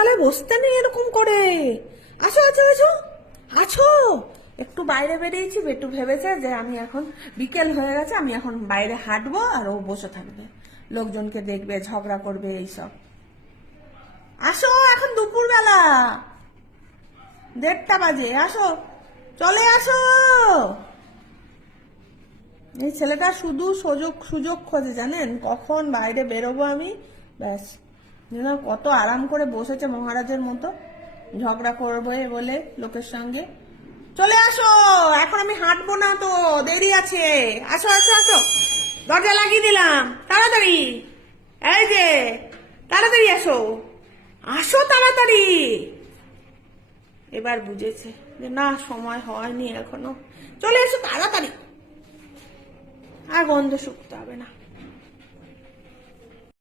বেলায় বসতে নেই এরকম করে। আসো আসো আসো আছো। একটু বাইরে বেরিয়েছি, একটু ভেবেছে যে আমি এখন বিকেল হয়ে গেছে, আমি এখন বাইরে হাঁটবো আর ও বসে থাকবে, লোকজনকে দেখবে, ঝগড়া করবে, এইসব। আসো, এখন দুপুর বেলা, 1:30 বাজে, আসো, চলে আসো। এই ছেলেটা শুধু সুযোগ সুযোগ খোঁজে, জানেন, কখন বাইরে বেরোবো আমি, ব্যাস। কত আরাম করে বসেছে মহারাজের মতো, ঝগড়া করবে বলে লোকের সঙ্গে। চলে আসো, এখন আমি হাঁটবো না তো, দেরি আছে। আসো আসো আসো, দরজা লাগিয়ে দিলাম, তাড়াতাড়ি। এই যে, তাড়াতাড়ি আসো, আসো তাড়াতাড়ি। এবার বুঝেছে যে না, সময় হয়নি এখনো, চলে এসো তাড়াতাড়ি। আর গন্ধ শুকতে হবে না।